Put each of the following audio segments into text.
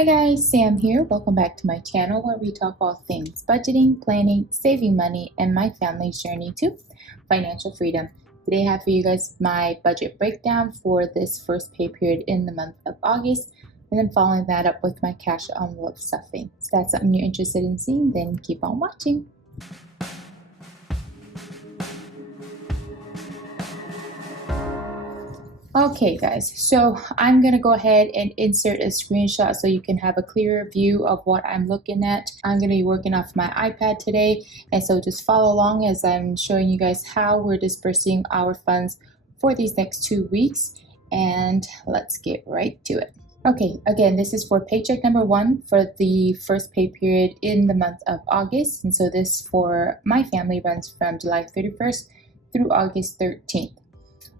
Hi guys, Sam here. Welcome back to my channel where we talk all things budgeting, planning, saving money, and my family's journey to financial freedom. Today I have for you guys my budget breakdown for this first pay period in the month of August, and then following that up with my cash envelope stuffing. If that's something you're interested in seeing, then keep on watching. Okay guys, so I'm gonna go ahead and insert a screenshot so you can have a clearer view of what I'm looking at. I'm gonna be working off my iPad today, and so just follow along as I'm showing you guys how we're dispersing our funds for these next 2 weeks, and let's get right to it. Okay, again, this is for paycheck number 1 for the first pay period in the month of August, and so this for my family runs from July 31st through August 13th.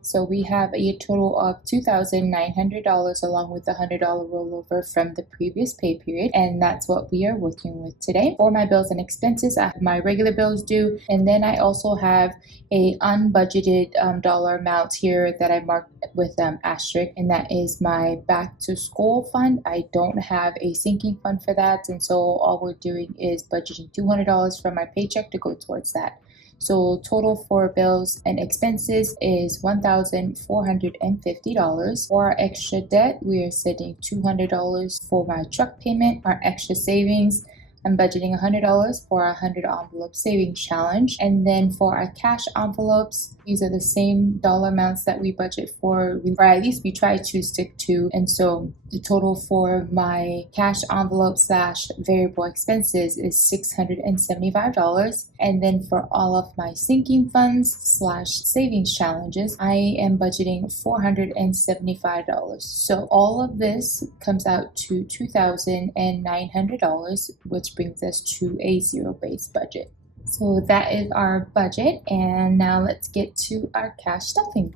So we have a total of $2,900 along with the $100 rollover from the previous pay period, and that's what we are working with today. For my bills and expenses, I have my regular bills due, and then I also have a unbudgeted dollar amount here that I marked with asterisk, and that is my back to school fund. I don't have a sinking fund for that, and so all we're doing is budgeting $200 from my paycheck to go towards that. So total for bills and expenses is $1,450. For our extra debt, we are setting $200 for my truck payment. Our extra savings, I'm budgeting $100 for our 100 envelope savings challenge. And then for our cash envelopes, these are the same dollar amounts that we budget for, or at least we try to stick to. And so the total for my cash envelope slash variable expenses is $675. And then for all of my sinking funds slash savings challenges, I am budgeting $475. So all of this comes out to $2,900, which brings us to a zero-based budget. So that is our budget, and now let's get to our cash stuffing.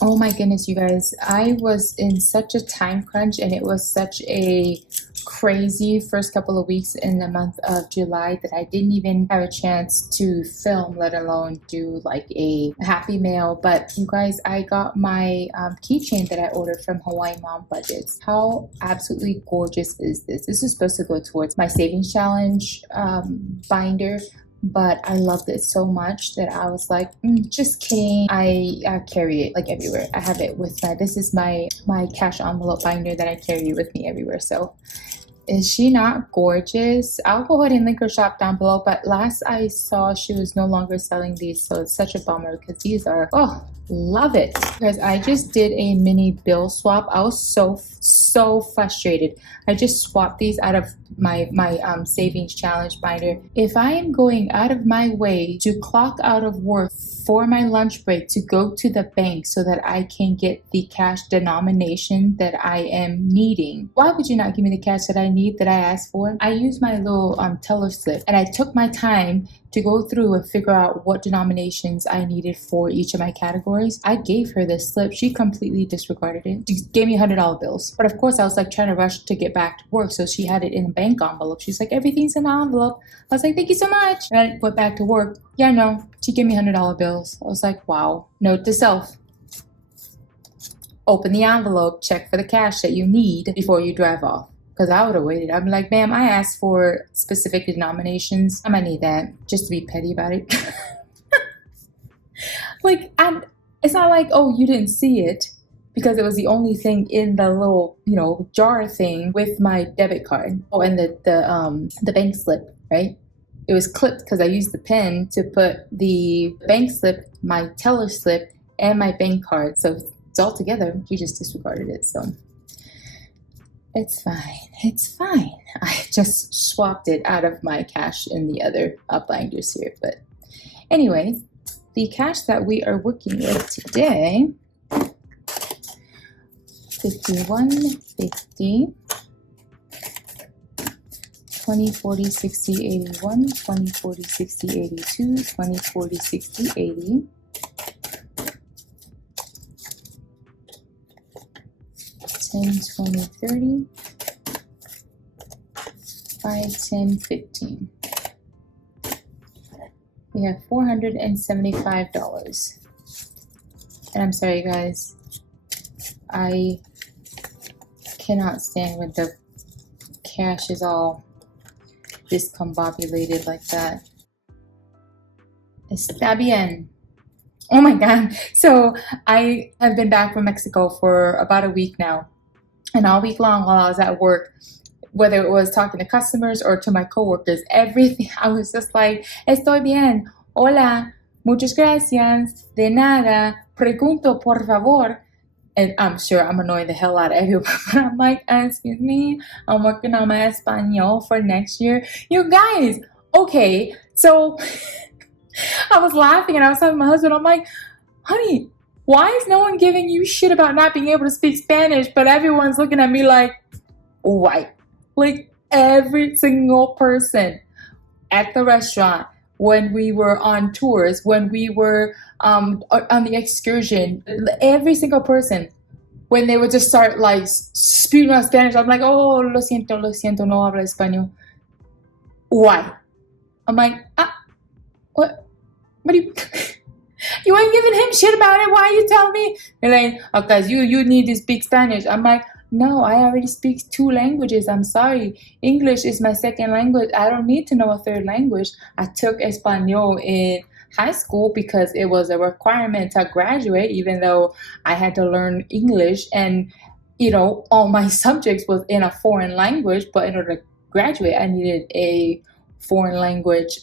Oh my goodness, you guys, I was in such a time crunch, and it was such a crazy first couple of weeks in the month of July that I didn't even have a chance to film, let alone do like a happy mail. But you guys, I got my keychain that I ordered from Hawaii Mom Budgets. How absolutely gorgeous is this? This is supposed to go towards my savings challenge binder, but I loved it so much that I was like, just kidding. I carry it like everywhere. I have it with this is my cash envelope binder that I carry with me everywhere. So is she not gorgeous? I'll go ahead and link her shop down below, but last I saw she was no longer selling these, so it's such a bummer because these are, oh, love it. Guys, I just did a mini bill swap. I was so frustrated. I just swapped these out of my savings challenge binder. If I am going out of my way to clock out of work for my lunch break to go to the bank so that I can get the cash denomination that I am needing, why would you not give me the cash that I need, that I asked for? I used my little teller slip, and I took my time to go through and figure out what denominations I needed for each of my categories. I gave her this slip. She completely disregarded it. She gave me $100 bills. But of course, I was like trying to rush to get back to work, so she had it in a bank envelope. She's like, everything's in the envelope. I was like, thank you so much. And I went back to work. Yeah, no, she gave me $100 bills. I was like, wow. Note to self. Open the envelope, check for the cash that you need before you drive off. Because I would have waited. I'm like, ma'am, I asked for specific denominations. I might need that just to be petty about it. Like, it's not like, oh, you didn't see it because it was the only thing in the little, jar thing with my debit card. Oh, and the bank slip, right? It was clipped because I used the pen to put the bank slip, my teller slip, and my bank card. So it's all together. She just disregarded it. So it's fine. It's fine. I just swapped it out of my cash in the other binders here. But anyway, the cash that we are working with today, 5150, 20, 40, 60, 81, 20, 40, 60, 82, 20, 40, 60, 80. 10, 20, 30, 5, 10, 15. We have $475. And I'm sorry, guys. I cannot stand when the cash is all discombobulated like that. Está bien. Oh my God. So I have been back from Mexico for about a week now. And all week long while I was at work, whether it was talking to customers or to my coworkers, everything, I was just like, estoy bien. Hola. Muchas gracias. De nada. Pregunto, por favor. And I'm sure I'm annoying the hell out of everyone, but I'm like, excuse me, I'm working on my Espanol for next year. You guys, okay, so I was laughing and I was telling my husband, I'm like, honey, why is no one giving you shit about not being able to speak Spanish, but everyone's looking at me like, why? Like every single person at the restaurant, when we were on tours, when we were on the excursion, every single person, when they would just start like speaking out Spanish, I'm like, oh, lo siento, no hablo español. Why? I'm like, what do you, you ain't giving him shit about it. Why are you telling me? They're like, oh, cause you need to speak Spanish. I'm like, no, I already speak 2 languages. I'm sorry. English is my second language. I don't need to know a third language. I took Espanol in high school because it was a requirement to graduate, even though I had to learn English and, you know, all my subjects was in a foreign language. But in order to graduate, I needed a foreign language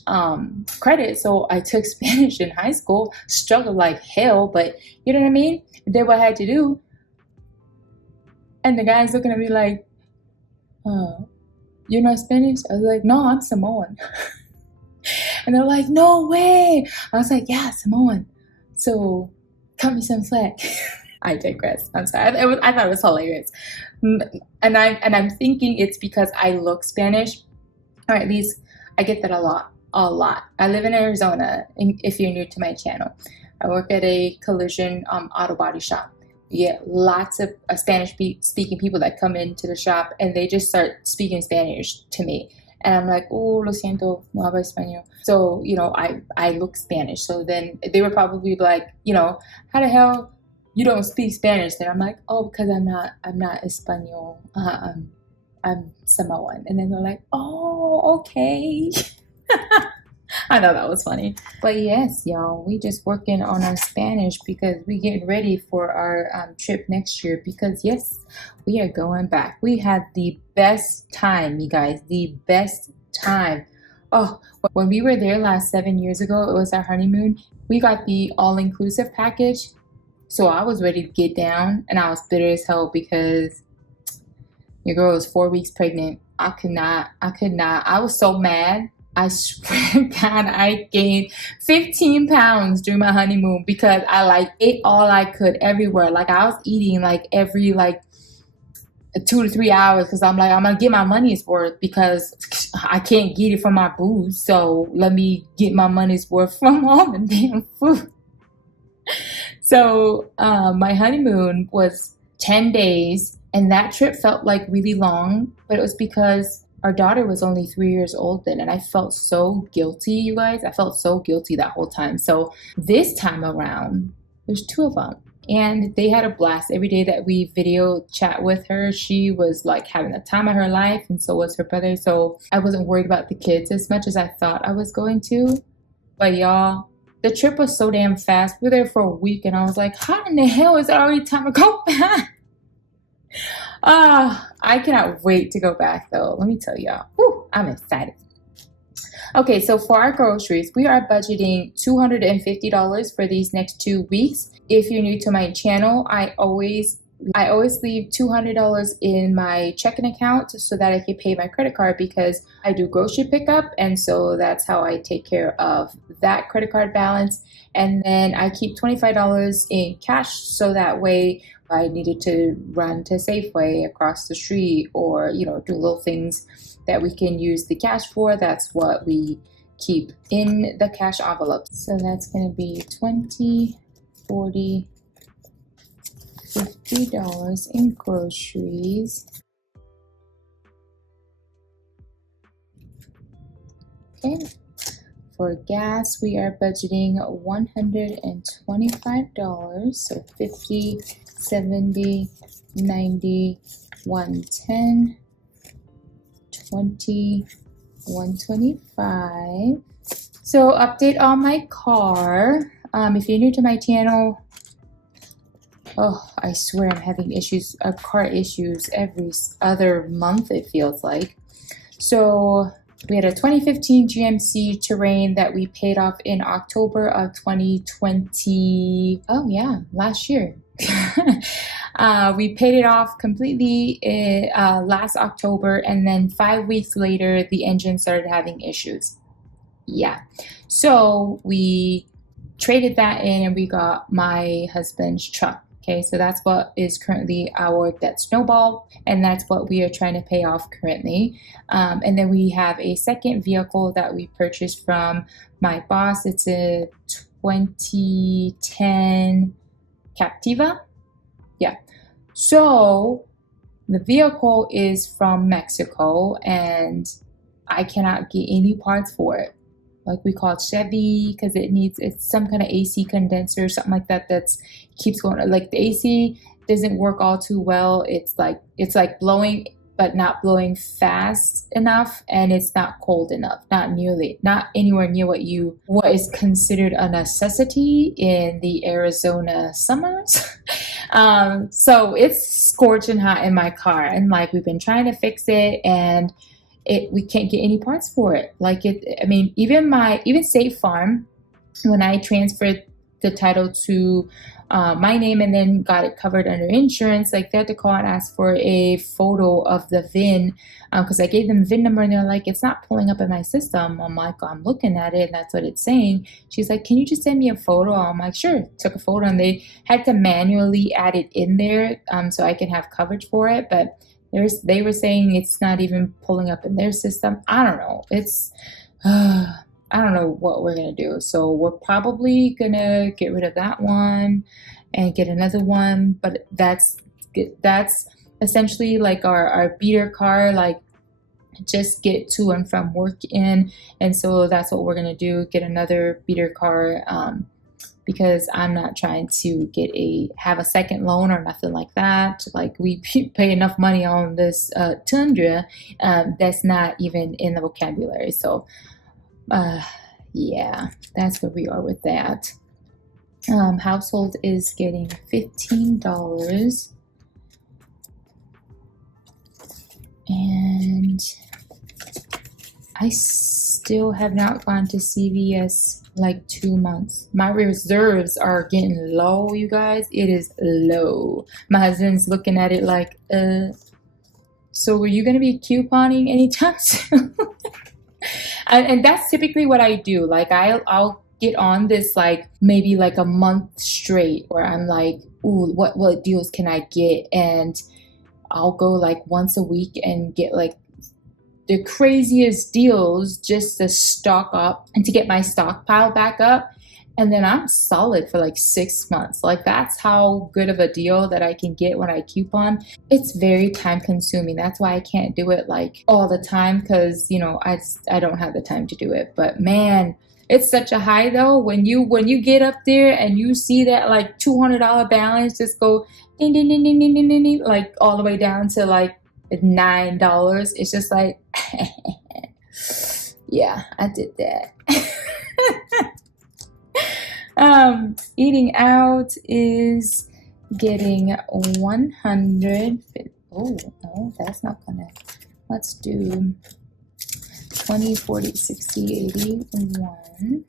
credit. So I took Spanish in high school, struggled like hell, but you know what I mean? Did what I had to do. And the guy's looking at me like, you're not Spanish? I was like, no, I'm Samoan. And they're like, no way. I was like, yeah, Samoan. So cut me some slack. I digress. I'm sorry. I thought it was hilarious. And I'm thinking it's because I look Spanish, or at least I get that a lot. I live in Arizona, if you're new to my channel. I work at a collision auto body shop. You get lots of Spanish-speaking people that come into the shop, and they just start speaking Spanish to me. And I'm like, oh, lo siento, no hablo español. So, you know, I look Spanish. So then they were probably like, you know, how the hell you don't speak Spanish? Then I'm like, oh, because I'm not Espanol. I'm Samoan. And then they're like, oh, okay. I thought that was funny. But yes, y'all, we just working on our Spanish because we getting ready for our trip next year. Because yes, we are going back. We had the best time, you guys. The best time. Oh, when we were there last 7 years ago, it was our honeymoon. We got the all-inclusive package. So I was ready to get down, and I was bitter as hell because your girl was 4 weeks pregnant. I could not. I was so mad. I swear to God, I gained 15 pounds during my honeymoon because I like ate all I could everywhere. Like I was eating like every 2 to 3 hours because I'm like, I'm gonna get my money's worth because I can't get it from my booze. So let me get my money's worth from all the damn food. So my honeymoon was 10 days, and that trip felt like really long, but it was because our daughter was only 3 years old then, and I felt so guilty, you guys. I felt so guilty that whole time. So this time around, there's 2 of them, and they had a blast. Every day that we video chat with her, she was like having the time of her life, and so was her brother. So I wasn't worried about the kids as much as I thought I was going to. But y'all, the trip was so damn fast. We were there for a week, and I was like, how in the hell is it already time to go back? I cannot wait to go back though. Let me tell y'all. Whew, I'm excited. Okay, so for our groceries, we are budgeting $250 for these next 2 weeks. If you're new to my channel, I always leave $200 in my checking account so that I can pay my credit card because I do grocery pickup, and so that's how I take care of that credit card balance. And then I keep $25 in cash so that way I needed to run to Safeway across the street or, you know, do little things that we can use the cash for. That's what we keep in the cash envelope. So that's going to be $20, $40, $50 in groceries. Okay. For gas, we are budgeting $125. So 50, 70, 90, 110. $21.25. So update on my car. If you're new to my channel, oh, I swear I'm having issues, car issues every other month, it feels like. So we had a 2015 GMC Terrain that we paid off in October of 2020. Oh yeah, last year. We paid it off completely last October, and then 5 weeks later, the engine started having issues. Yeah, so we traded that in and we got my husband's truck. Okay, so that's what is currently our debt snowball, and that's what we are trying to pay off currently. And then we have a second vehicle that we purchased from my boss. It's a 2010 Captiva. Yeah, so the vehicle is from Mexico and I cannot get any parts for it. Like, we call it Chevy because it's some kind of AC condenser or something like that keeps going. Like, the AC doesn't work all too well. It's like blowing, but not blowing fast enough, and it's not cold enough. Not anywhere near what is considered a necessity in the Arizona summers. So it's scorching hot in my car, and like, we've been trying to fix it, and we can't get any parts for it. Like, I mean, even State Farm, when I transferred the title to my name and then got it covered under insurance, like, they had to call and ask for a photo of the VIN, because I gave them the VIN number and they're like, it's not pulling up in my system. I'm like, I'm looking at it and that's what it's saying. She's like, can you just send me a photo? I'm like, sure. Took a photo, and they had to manually add it in there so I can have coverage for it, but they were saying it's not even pulling up in their system. I don't know. I don't know what we're going to do. So we're probably going to get rid of that one and get another one. But that's essentially like our beater car, like, just get to and from work in. And so that's what we're going to do, get another beater car, because I'm not trying to have a second loan or nothing like that. Like, we pay enough money on this Tundra, that's not even in the vocabulary. So yeah, that's where we are with that. Household is getting $15, and I still have not gone to CVS like 2 months. My reserves are getting low, you guys. It is low. My husband's looking at it like, so were you going to be couponing anytime soon? And that's typically what I do. Like, I'll get on this, like, maybe like a month straight where I'm like, ooh, what deals can I get? And I'll go like once a week and get like the craziest deals just to stock up and to get my stockpile back up. And then I'm solid for like 6 months. Like, that's how good of a deal that I can get when I coupon. It's very time consuming. That's why I can't do it like all the time, because, you know, I don't have the time to do it. But man, it's such a high though when you get up there and you see that like $200 balance just go ding ding ding ding ding ding ding, ding, like all the way down to like $9. It's just like, yeah, I did that. Eating out is getting 100. Oh no, that's not gonna. Let's do 20, 40, 60, 80, 1.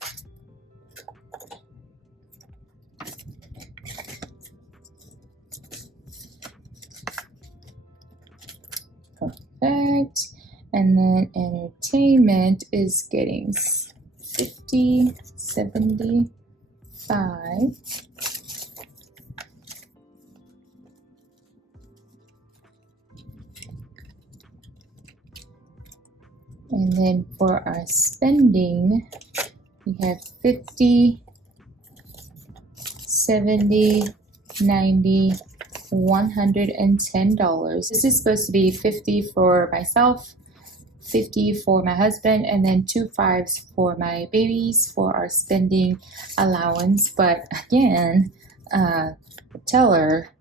Perfect. And then entertainment is getting 50, 75. And then for our spending, we have 50, 70, 90, $110. This is supposed to be 50 for myself, 50 for my husband, and then 2 5s for my babies for our spending allowance. But again, the teller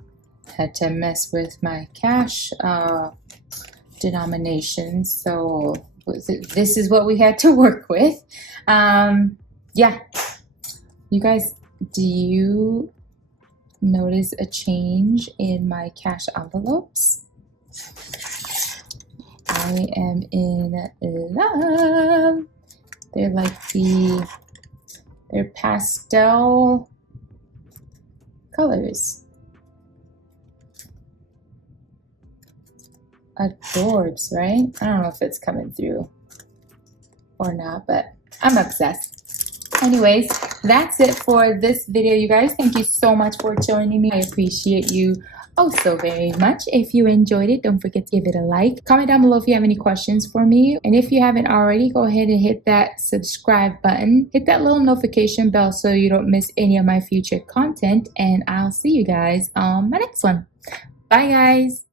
had to mess with my cash denominations, so this is what we had to work with. Yeah, you guys, do you notice a change in my cash envelopes? I am in love. They're like they're pastel colors. Adorbs, right? I don't know if it's coming through or not, but I'm obsessed. Anyways, that's it for this video, you guys. Thank you so much for joining me. I appreciate you oh so very much. If you enjoyed it, don't forget to give it a like. Comment down below if you have any questions for me. And if you haven't already, go ahead and hit that subscribe button. Hit that little notification bell so you don't miss any of my future content. And I'll see you guys on my next one. Bye, guys.